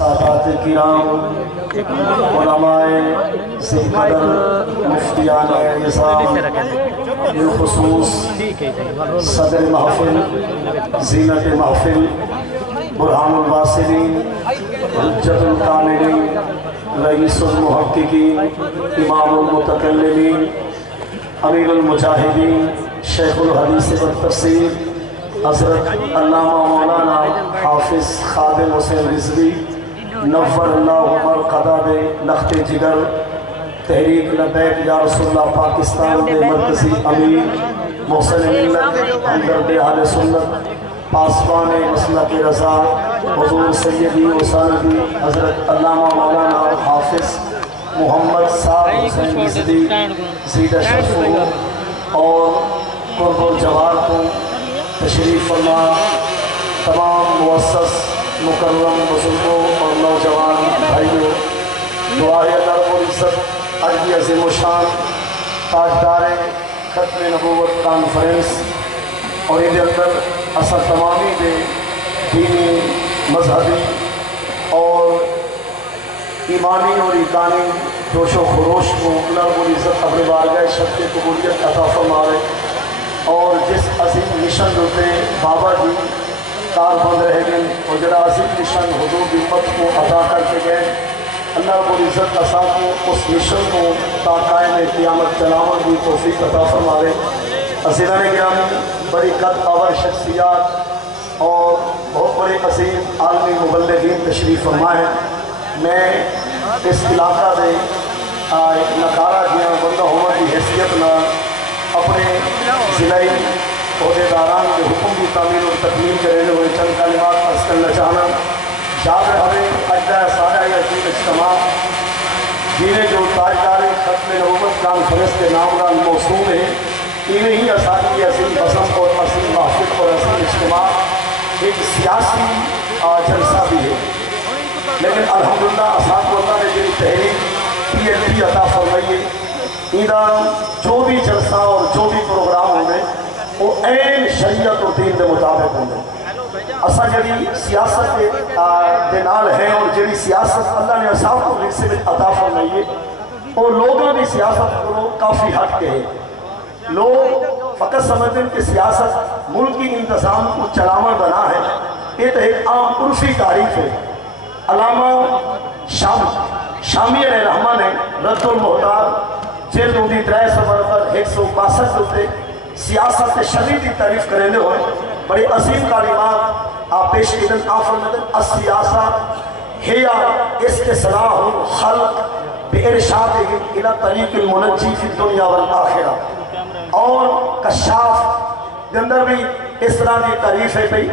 सादात किराम उलमाए ज़िक़्र मुफ्तियान निज़ाम बिलख़ुसूस सदर महफ़िल ज़ीनत महफ़िल बुरहानुल वासिलीन हुज्जतुल कामिलीन रईसुल मुहक्किकीन इमामुल मुतकल्लिमीन अमीरुल मुजाहिदीन शेखुल हदीस व तफ़सीर हज़रत अल्लामा मौलाना हाफ़िज़ ख़ादिम हुसैन रिज़वी नव्वर अल्लाहु मरक़दा दे लख़्ते जिगर तहरीक लबैक या रसूलल्लाह पाकिस्तान दे मरकज़ी अमीर मोहसिन मिल्लत हमदर्द अहले सुन्नत पासबान मसलक रज़ा हुज़ूर सय्यदी व सनदी हज़रत अल्लामा मौलाना हाफ़िज़ मोहम्मद साद हुसैन रिज़वी ज़ीदा शरफ़ो और क़ुर्बुल जवार को तशरीफ़ फरमा। तमाम मुअस्सस मुकर्रम बुज़ुर्गों और नौजवान भाइयों, दुआए अल्लाह रब्बुल इज़्ज़त अज अज़ीम शान ताजदार खत्म नबूवत कॉन्फ्रेंस और इहदे अंदर असां तमामी दे दीनी मजहबी और ईमानी और ईकानी जोशो खरोश को अल्लाह रब्बुल इज़्ज़त अपने बारगाह शर्त कबूलियत अता फरमावे और जिस अजीम मिशन होते बाबा जी कारबंद रह गए और जरा अजीम मिशन हुजूर की उम्मत को अदा करके गए, अल्लाह रब्बुल इज़्ज़त असा को उस मिशन को ताक़ायम क़यामत चलावन की तौफ़ीक़ अता फरमावे। अज़ीज़ान गिरामी, बड़ी कद आवर शख्सियात और बहुत बड़े अजीम आलमी मुबल्लिगीन तशरीफ़ फरमा है। मैं इस इलाका दे नकारा दियाँ बंदा होने की हैसियत न अपने ज़िलाई अहदेदारान के हुक्म की तामील और तकमील करने हुए चंद कलिमात अर्ज़ करना चाहना। याद रहे अज्जा सारा यकीन इज्तिमा जिन्हें जो ताजदार खत्म नबूवत कॉन्फ्रेंस के नाम का मौसूम है, इन्हें ही असादी असीम पसंद और असीम महफ़िल और असीम इज्तिमा एक सियासी जलसा भी है, लेकिन अल्हम्दुलिल्लाह असाद ने जी तहरीक PLP अता फरमाई है। इदा जो भी जलसा और जो भी प्रोग्राम होंगे वो ऐन शरीयत और दीन के मुताबिक होंगे। असा जी सियासत के नाल है और जी सियासत अल्लाह ने असा को विरसे में अता फरमाई है और लोगों की सियासत को काफ़ी हट के है। लोग फ़कत समझते हैं कि सियासत मुल्की इंतज़ाम को चलावन बना है, ये तो एक आम उर्फी तारीफ है। अल्लामा शामी रहमान ने रद्दुल मोहतार जेल उदी 3 सफ़र पर 162 उत्ते सियासत शरीफ की तारीफ करेंदे हुए बड़े अजीम कालिमात आप पेश कीदन आफरमदन अस्सियासा हिया इस्तिस्लाहुल खल्क़ बिइरशादिहिम इला तरीक़िल मुनज्जी फी दुनिया वल आखिरा और कशाफ के अंदर भी इस तरह की तारीफ है भाई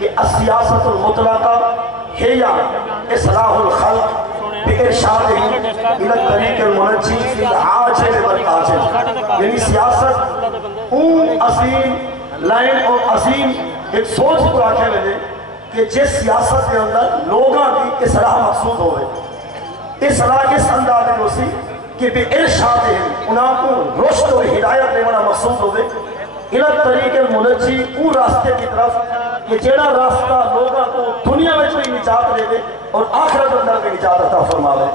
कि अस्सियासतुल मुतलका हिया इस्लाहुल खल्क़ बिइरशादिहिम इला तरीक़िल मुनज्जी फी आजिल वल आजिल। यानी सियासत अजीम लाइन और अजीम एक सोच को आखे लगे कि जिस सियासत के अंदर लोगों की इसलाह मकसूद हो, इसलाह इस अंदाज में होसी कि बिइरशादिहिम उनको रुश्द और हिदायत देना मकसूद हो, इला तरीक़िल मुनज्जी उस रास्ते की तरफ कि जेड़ा रास्ता लोगों को दुनिया में भी निजात दे और आखिरत अंदर भी निजात अता फरमावे।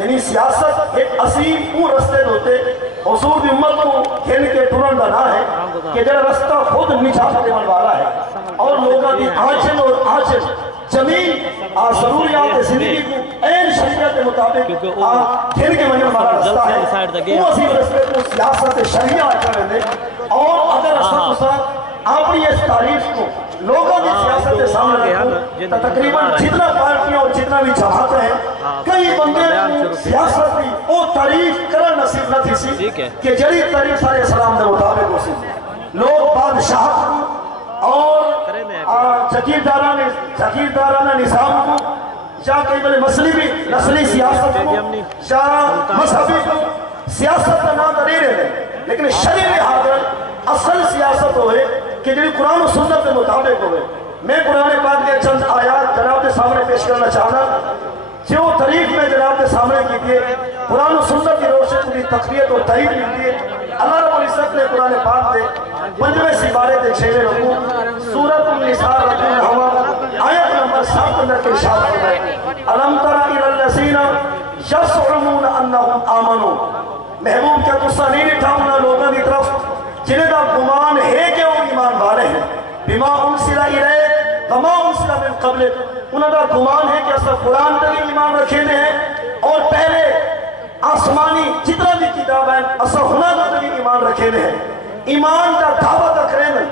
यानी सियासत एक असीम उस रस्ते होते हुजूर की उम्मत को खेल के टुरन का ना है कि जरा रास्ता खुद निजात देने वाला है और लोगों की आंचल और आंचल जमीन जरूरियात जिंदगी को ऐन शरीयत के मुताबिक खेल के बनने वाला रास्ता है। वो असीम रास्ते को सियासत शरिया करेंगे और अगर रास्ता अपनी इस तारीफ को लोगों की सियासत के सामने रखो तो तकरीबन जितना पार्टियां और जितना भी जमात है कई बंदे सियासत की वो तारीफ कर नसीब न थी सी कि जड़ी तारीफ सारे इस्लाम के मुताबिक हो सी। लोग बादशाह और जागीरदाराना निज़ाम को या कई बड़े नस्ली सियासत को या मजहबी को सियासत का नाम नहीं रहे, लेकिन शरीय लिहाज असल सियासत होए कि जो कुरान और सुन्नत के मुताबिक होए। मैं कुरान पाक के चंद आयात जनाब के सामने पेश करना चाहना जो तारीफ में जनाब के सामने की थी कुरान और सुन्नत की रोशनी की तक़वियत और तईद मिलती है। अल्लाह रब्बुल इज़्ज़त ने कुरान पाक से 5वें सिपारे के 6वें रुकू सूरत निसा आयत नंबर نمبر 7 اندر کے ارشاد فرمائے الم تر الی الذین یزعمون انہم آمنوا، محبوب کیا تسا نہیں ڈٹھا انہاں لوگوں کی طرف جنہیں دا گمان ہے کہ وہ ایمان والے ہیں، بما انزل الیک وما انزل من قبلک، انہاں دا گمان ہے کہ اصل قرآن تے بھی ایمان رکھے ہیں اور پہلے آسمانی جتنا بھی کتاب ہے اصل ہنہ دا بھی ایمان رکھے ہیں، ایمان دا دعویٰ دا کریں ہیں،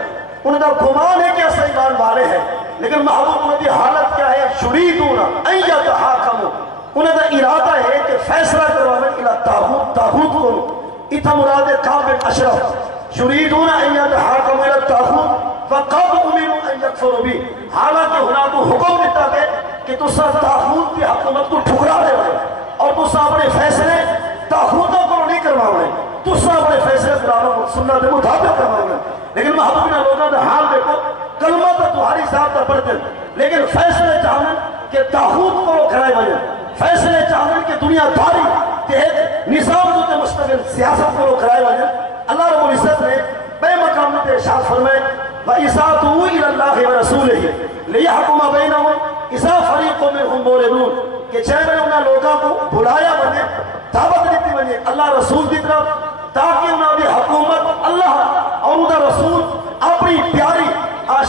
انہاں دا گمان ہے کہ اصل ایمان والے ہیں، لیکن محبوب انہاں دی حالت کیا ہے؟ شریدون ان یتحاکموا، انہاں دا ارادہ ہے کہ فیصلہ کروانے الى تاغوت، تاغوت کو اتھا مراد کعب بن اشرف، یریدون ان یتحاکموا الى الطاغوت وقد امروا ان یکفروا بہ، حالانکہ انہاں کو حکم دیتا ہے کہ تسا طاغوت کی حکومت کو ٹھکرا دے ہوئے اور تسا اپنے فیصلے طاغوتوں کو نہیں کرواؤ، تسا اپنے فیصلے قرآن و سنت کے مطابق کرواؤ، لیکن محبوب نے لوگوں کا حال دیکھو، کلمہ تو تمہاری ذات کا پڑھتے ہیں لیکن فیصلے چاہنے کہ طاغوت کو کھڑائے بنے، فیصلے چاہنے کہ دنیا داری کہ ایک نظام جو تے مستقل سیاست کو کھڑائے بنے۔ اللہ رب العزت نے بے مقام نے ارشاد فرمائے وَإِذَا دُعُوا إِلَى اللَّهِ وَرَسُولِهِ لِيَحْكُمَ بَيْنَهُمْ إِذَا فَرِيقٌ مِّنْهُمْ مُعْرِضُونَ، کہ چاہے میں انہاں لوگوں کو بلایا بنے، دعوت دیتی بنے اللہ رسول کی طرف، تاکہ انہاں بھی حکومت اللہ اور انہاں رسول اپنی پیاری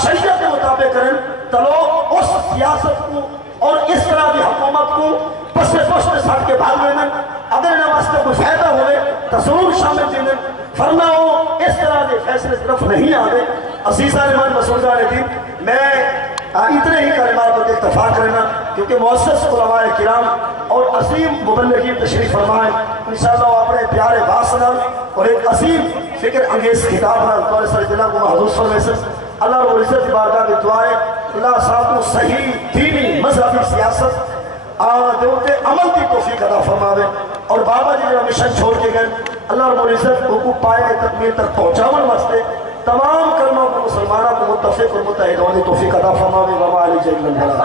شریعت کے مطابق کریں، تو لوگ اس سیاست کو اور اس طرح کی حکومت کو پس پشت ساتھ کے بھاگ لینا، اگر انہیں واسطے کوئی فائدہ ہوئے تو ضرور شامل دینے، فرنا ہو اس طرح کے فیصلے طرف نہیں آگے۔ عزیزہ رحمان مسعودہ نے دی میں اتنے ہی کلمات کو اتفاق کرنا کیونکہ مؤسس علماء کرام اور عظیم مبلغین تشریف فرمائیں، انشاءاللہ اپنے پیارے باسنا اور ایک عظیم فکر انگیز خطاب ہے دور سر دلہ کو محضوظ فرمے سے اللہ رب العزت کی بارگاہ کی دعائیں اللہ صاحب کو صحیح دینی مذہبی سیاست دیوتے عمل کی توفیق عطا فرماوے، اور بابا جی جو مشن چھوڑ کے گئے اللہ رب العزت کو پائے گئے تکمیل تک پہنچاون واسطے تمام کلموں کو مسلمانوں کو متفق اور متحد ہونے توفیق عطا فرماوے۔ وما علی جل اللہ